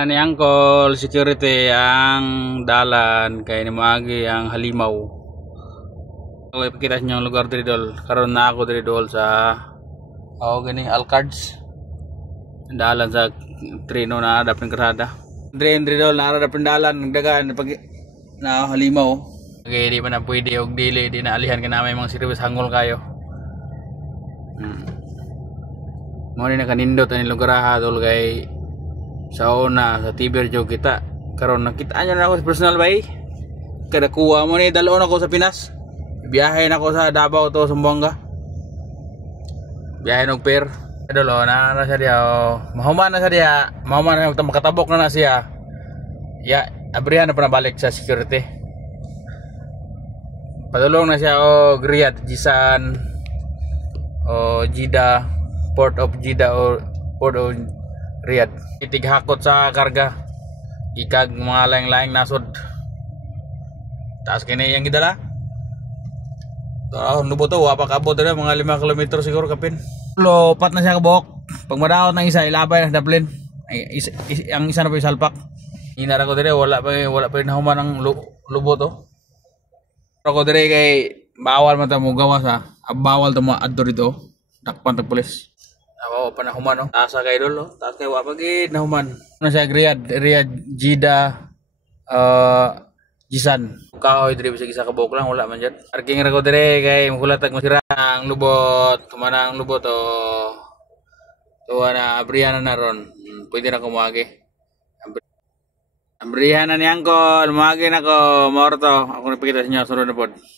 Ni Uncle security ang dalan kay ni maagi ang halimaw. Okay, pakita niyo ang lugar diri dol. Karon na ako diri dol sa gani Alcards. Dalan sa treno na dapat karada. Diri dol na dapat dalan dagan pag na halimaw. Okay, di man na pwede og dili di na alihan kana may mga service hangol kayo. Mo ni nakanindot ani lugar ha dol kay sa una sa Tiber jog kita karon nakita nyo na ako sa personal bay kada kuha mo ni dalon ako sa Pinas biyahe na ako sa Davao to Zamboanga biyahe ng per dolo na siya dia mahuman na siya dia mahuman na makatabok na siya ya abrihan na pa nabalik sa security padulong na siya Riyadh Jisan Jeddah Port of Jeddah o Port of Riyadh itighakot sa karga ikag mga laing-laing nasod taas kini yang gidala nubo to wapa kabot na mga 5 kilometro siguro kapin lopat na siya kabok pag madaot ng isa ilabay na daplin ang isa na pa isalpak inara ko dire wala pa nahuman ang lubo to pero ko dire kay bawal man ta mo gawas ha bawal ta mo adto dito dakpan tag pulis pa nahuman no taas kay dol no taas kay wa pagid nahuman ano siya Riyadh Jeddah Jisan kahoy diri bisag isa ka buok lang wala man jud parking ra ko dire kay mukulatag masira ang lubot tumana ang lubot tuwa na abrihan na ron pwede na kumagi abrihan na ni Uncle magi na ko morto ako nagpakita sa inyo sunod na pod.